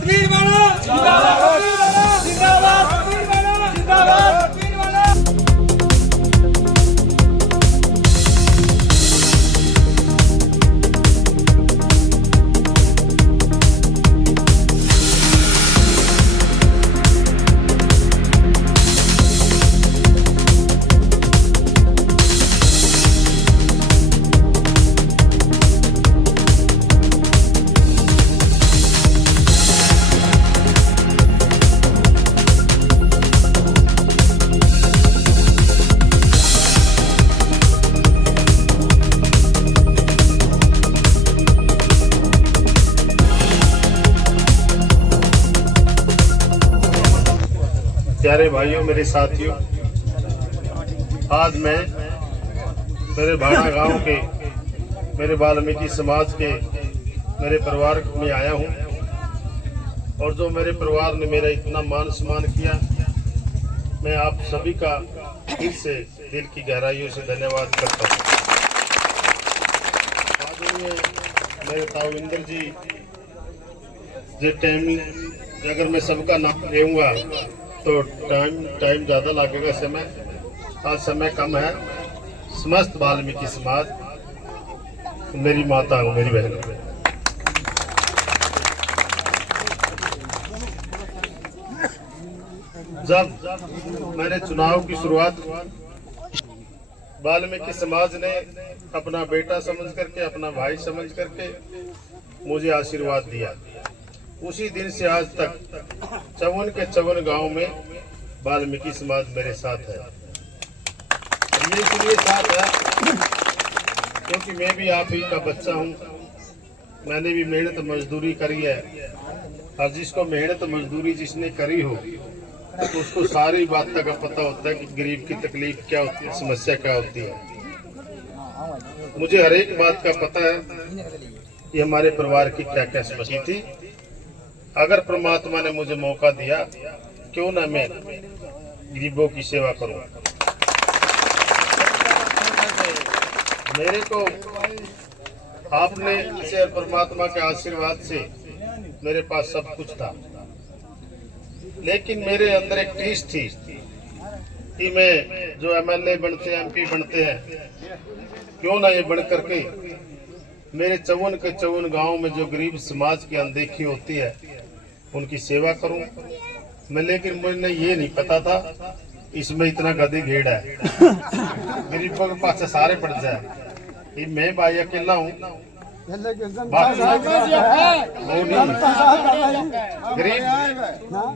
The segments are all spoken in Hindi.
सतबीर वाला जिंदाबाद, जिंदाबाद, जिंदाबाद। प्यारे भाइयों, मेरे साथियों, आज मैं मेरे भाड़ा गांव के, मेरे वाल्मीकि समाज के, मेरे परिवार में आया हूं और जो मेरे परिवार ने मेरा इतना मान सम्मान किया, मैं आप सभी का दिल से, दिल की गहराइयों से धन्यवाद करता हूं। आदरणीय मेरे ताविंदर जी, जो टाइम अगर मैं सबका नाम लेऊंगा तो टाइम ज़्यादा लगेगा। आज समय कम है। समस्त वाल्मीकि समाज, मेरी माता हो, मेरी बहन हो, जब मैंने चुनाव की शुरुआत, वाल्मीकि समाज ने अपना बेटा समझ करके, अपना भाई समझ करके मुझे आशीर्वाद दिया। उसी दिन से आज तक 54 के 54 गांव में वाल्मीकि समाज मेरे साथ है। ये इसलिए साथ है क्योंकि मैं भी आप ही का बच्चा हूं। मैंने भी मेहनत मजदूरी करी है और जिसको मेहनत मजदूरी जिसने करी हो तो उसको सारी बात का पता होता है कि गरीब की तकलीफ क्या होती है, समस्या क्या होती है। मुझे हर एक बात का पता है कि हमारे परिवार की क्या क्या समस्या थी। अगर परमात्मा ने मुझे मौका दिया, क्यों ना मैं गरीबों की सेवा करूं। मेरे को आपने से परमात्मा के आशीर्वाद से मेरे पास सब कुछ था, लेकिन मेरे अंदर एक टीस थी कि मैं जो एमएलए बनते हैं, एमपी बनते हैं, क्यों ना ये बढ़ करके मेरे 54 के 54 गांव में जो गरीब समाज की अनदेखी होती है उनकी सेवा करूं मैं। लेकिन मुझे ये नहीं पता था इसमें इतना गधे घेड़ है, गरीबों के पास सारे पड़ जाए। मैं भाई अकेला हूँ,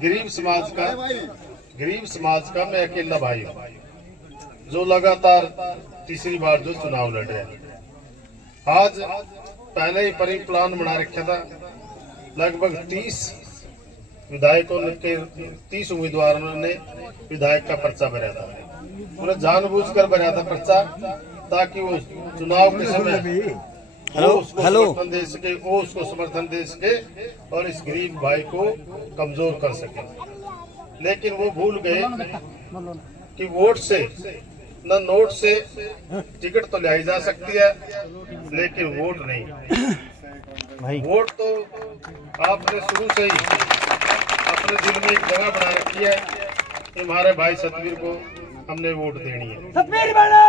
गरीब समाज का मैं अकेला भाई हूँ जो लगातार तीसरी बार जो चुनाव लड़ रहे हैं। आज पहले ही परी प्लान बना रखा था, लगभग 30 विधायकों के 30 उम्मीदवारों ने विधायक का पर्चा भरा था। उन्हें जानबूझकर भरा था पर्चा ताकि वो चुनाव के समय वो उसको समर्थन दे सके, वो उसको समर्थन दे सके और इस गरीब भाई को कमजोर कर सके। लेकिन वो भूल गए कि वोट से न नोट से टिकट तो लाई जा सकती है, लेकिन वोट नहीं। वोट तो आपने शुरू से ही अपने दिल में एक जगह बना रखी है कि हमारे भाई सतबीर को हमने वोट देनी है। सतबीर वाला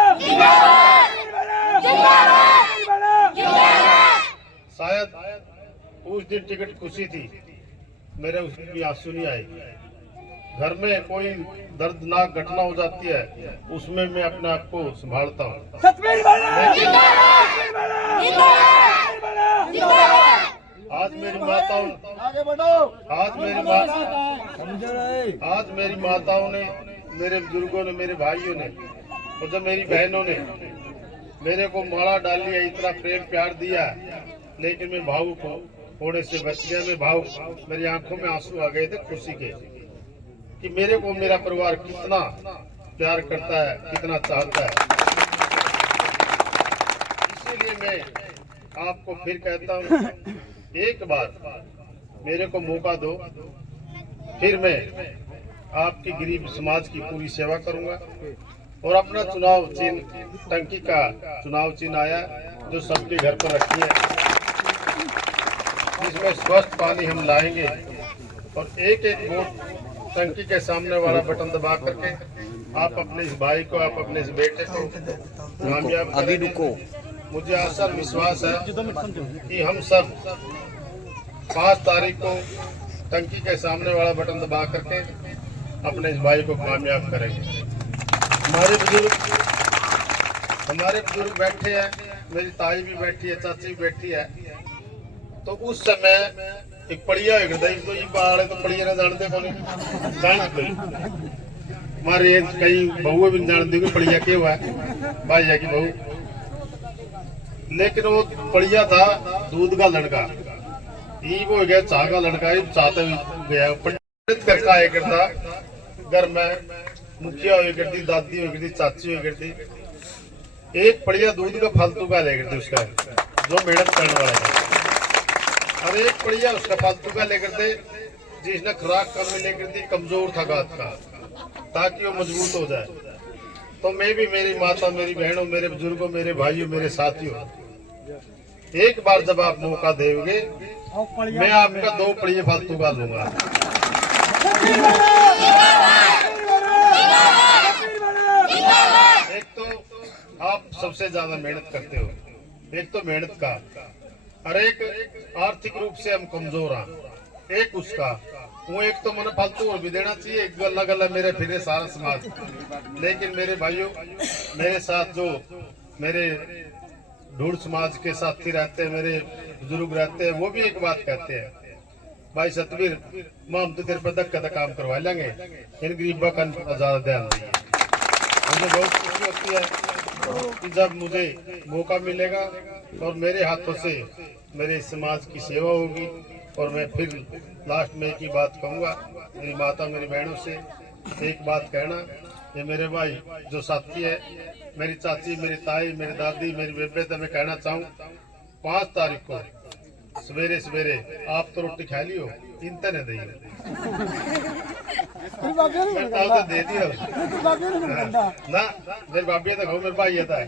शायद उस दिन टिकट खुशी थी, मेरे उसमें भी आंसू नहीं आए। घर में कोई दर्दनाक घटना हो जाती है, उसमें मैं अपने आप को संभालता हूँ। आज मेरी माताओं, आज मेरी माताओं ने, मेरे बुजुर्गों ने, मेरे भाइयों ने और जब मेरी बहनों ने मेरे को माला डाल लिया, इतना प्रेम प्यार दिया, लेकिन मैं भावुक होने से बच गया। मैं भावुक, मेरी आंखों में आंसू आ गए थे खुशी के कि मेरे को मेरा परिवार कितना प्यार करता है, कितना चाहता है। इसीलिए मैं आपको फिर कहता हूँ, एक बार मेरे को मौका दो, फिर मैं आपकी गरीब समाज की पूरी सेवा करूंगा। और अपना चुनाव चिन्ह, टंकी का चुनाव चिन्ह आया जो सबके घर पर रखी है, इसमें स्वस्थ पानी हम लाएंगे और एक एक वोट टंकी के सामने वाला बटन दबा करके आप अपने इस भाई को, आप अपने इस बेटे को कामयाब करेंगे। मुझे आशा और विश्वास है कि हम सब 5 तारीख को टंकी के सामने वाला बटन दबा करके अपने इस भाई को कामयाब करेंगे। हमारे बुजुर्ग बैठे हैं, मेरी ताई भी बैठी है, चाची भी बैठी है। तो उस समय एक पड़िया तो ये बाड़े तो पड़िया ना जानते कौन जान कोई हमारे कई बहुए भी जानते कि पड़िया क्या हुआ है भाई है कि बहू, लेकिन वो पड़िया था दूध का लड़का, ये वो गया चाह का लड़का, ये चाहते गया पंडित करके आया करता घर में, मुखिया हुई करती, दादी हुई करती, चाची हुई करती, एक पड़िया दूध का फालतू का ले करते उसका जो मेहनत करने वाला है, और एक पड़िया उसका फालतू का लेकर थे जिसने खुराक कम में लेकर थी, कमजोर था गात का, ताकि वो मजबूत हो जाए। तो मैं भी, मेरी माता, मेरी बहनों, मेरे बुजुर्गों, मेरे भाइयों, मेरे साथियों, एक बार जब आप मौका देंगे मैं आपका 2 पड़िए फालतू का लूंगा। एक तो आप सबसे ज्यादा मेहनत करते हो, एक तो मेहनत का, और एक आर्थिक रूप से हम कमजोर हैं, एक उसका वो, एक तो मन फालतू और भी देना चाहिए, एक गला गला मेरे फिरे सारा समाज। लेकिन मेरे भाइयों, मेरे साथ जो मेरे ढूंढ समाज के साथी रहते हैं, मेरे बुजुर्ग रहते हैं, वो भी एक बात कहते हैं, भाई सतवीर हम तो तेरे पर धक्का काम करवा लेंगे, इन गरीबों का ज्यादा ध्यान दिए। मुझे बहुत खुशी होती है कि जब मुझे मौका मिलेगा और मेरे हाथों से मेरे समाज की सेवा होगी, और मैं फिर लास्ट में एक ही बात कहूँगा, मेरी माता, मेरी बहनों से एक बात कहना, ये मेरे भाई जो साथी है, मेरी चाची, मेरी ताई, मेरी दादी, मेरी बेबे, तो मैं कहना चाहूँ 5 तारीख को सवेरे सवेरे आप तो रोटी खा लियो, चिंता न दी दे दियो ना, मेरे बाबी तो मेरे भाई था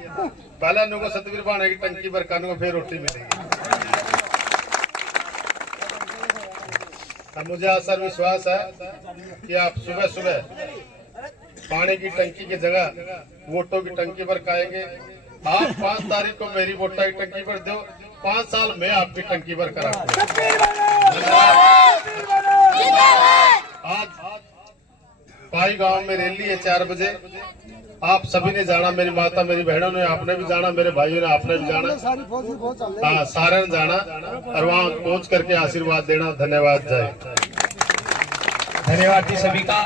पहले नुको सतवीर पाने की टंकी पर कान को फिर रोटी मिलेगी। अब मुझे आशा विश्वास है कि आप सुबह सुबह पानी की टंकी की जगह वोटों की टंकी पर खाएंगे। आप 5 तारीख को मेरी वोटा की टंकी पर दो, 5 साल मैं आपकी टंकी पर करा। आज पाई गांव में रैली है 4 बजे, आप सभी ने जाना, मेरी माता, मेरी बहनों ने, आपने भी जाना, मेरे भाइयों ने, आपने भी जाना, हाँ सारे ने जाना, और वहाँ पहुँच करके आशीर्वाद देना। धन्यवाद, जय। धन्यवाद जी सभी का।